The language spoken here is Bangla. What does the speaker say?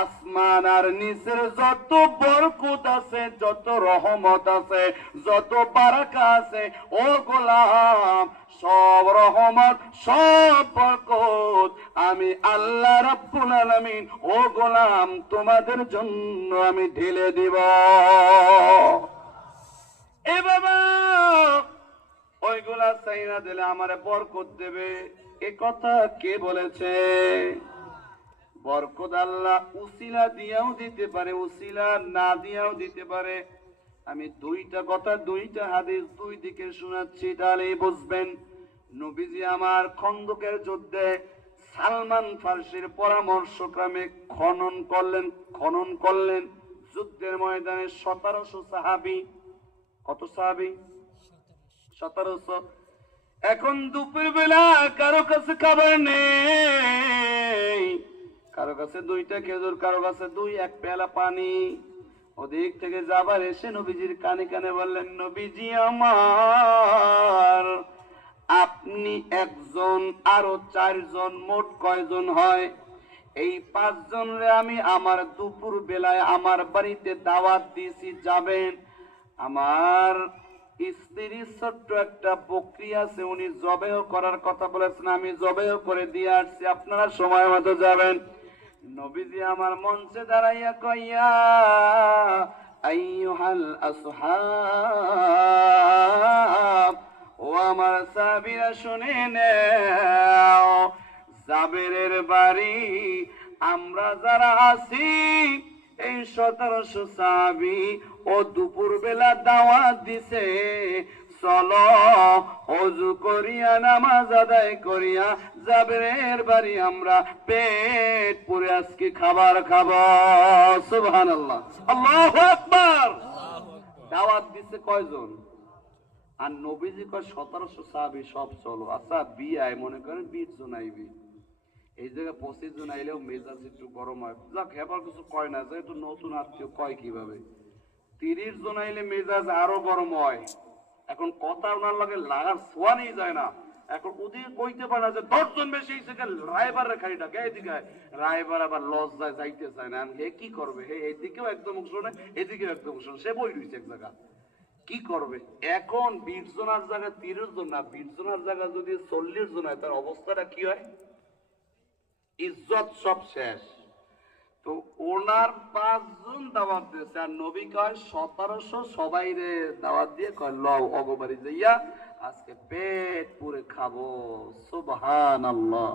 আসমান আর নিচের যত বরকত আছে, যত রহমত আছে, যত বারাকা আছে, ও গোলাম, সব রহমত, সব বরকত আমি আল্লাহ রাব্বুল আলামিন, ও গোলাম, তোমাদের জন্য আমি ঢেলে দিব। এ বাবা, ওইগুলা চাইনা দিলে আমারে বরকত দেবে, এ কথা কে বলেছে? বরকত আল্লাহ উসিলা দিয়াও দিতে পারে, উসিলা না দিয়াও দিতে পারে। আমি দুইটা কথা, দুইটা হাদিস দুই দিকে শোনাচ্ছি, তাহলেই বুঝবেন। নবীজি আমার খন্দকের যুদ্ধে সালমান ফার্সির পরামর্শক্রমে খনন করলেন যুদ্ধের ময়দানে 1700 সাহাবী। কত সাহাবী? 1700। এখন দুপুর বেলা কারো কাছে খাবার নেই, কারো কাছে দুইটা খেজুর, কারো কাছে এক পেয়ালা পানি। ওদিক থেকে যাবার এসে নবীজির কানে কানে বললেন, নবীজি আমার, আপনি একজন, আরো 4 জন, মোট কয়জন হয়? এই 5 জনরে আমি আমার দুপুর বেলায় আমার বাড়িতে দাওয়াত দিয়েছি, যাবেন। আমার স্ত্রীর ছোট্ট একটা বকরি আছে, উনি জবেহ করার কথা বলেছেন, আমি জবেহ করে দিয়ে আসছি, আপনারা সময় মতো যাবেন। নবীজি আমার মঞ্চে দাঁড়াইয়া কইয়া, আইয়ুহাল আসহাব, ও আমার সাহাবীরা শুনে নাও, জাবেরের বাড়ি আমরা যারা আছি এই 1700 সাহাবী, ও দুপুর বেলা দাওয়াত দিছে, চলো ওযু করিয়া নামাজ আদায় করিয়া জাবেরের বাড়ি আমরা পেট পুরে আজকে খাবার খাবো। সুবহানাল্লাহ, আল্লাহু আকবার। দাওয়াত দিছে কয়জন? আর নবীজি কয় 1700 সাহাবী, সব চলো। আচ্ছা, বিয়ায় মনে করেন 20 জন আইবি, এই জায়গায় 25 জন আইলেও মেজাজ একটু গরম হয়, যাক, হেবার কিছু কয় না, যেহেতু নতুন আত্মীয়, কয় কিভাবে। 30 জন আইলে মেজাজ আরো গরম হয়। এখন কথা ওনার লগে লাগার ছোঁয়া নেই যায় না। এখন ওদিকে কইতে পারে না যে 10 জন বেশি হয়েছে, রায়বারের খালি ডাকে, এদিকে রায়বার আবার লজ যায়, যাইতে চায় না। হে কি করবে? হে এদিকেও একদম শোনে, এদিকেও একদম শোনে, সে বই রয়েছে এক জায়গা, কি করবে? এখন 20 জনের জায়গায় 30 জন না, 20 জনের জায়গায় যদি 40 জন হয়, তার অবস্থাটা কি হয়? ইজ্জত সব শেষ। তো ওনার 5 জন দাওয়াত দিয়েছে, আর নবী কয় 1700 সবাই রে দাওয়াত দিয়ে কয়, লও অগবাড়ি যাইয়া আজকে পেট পুরে খাবো। সুবহানাল্লাহ।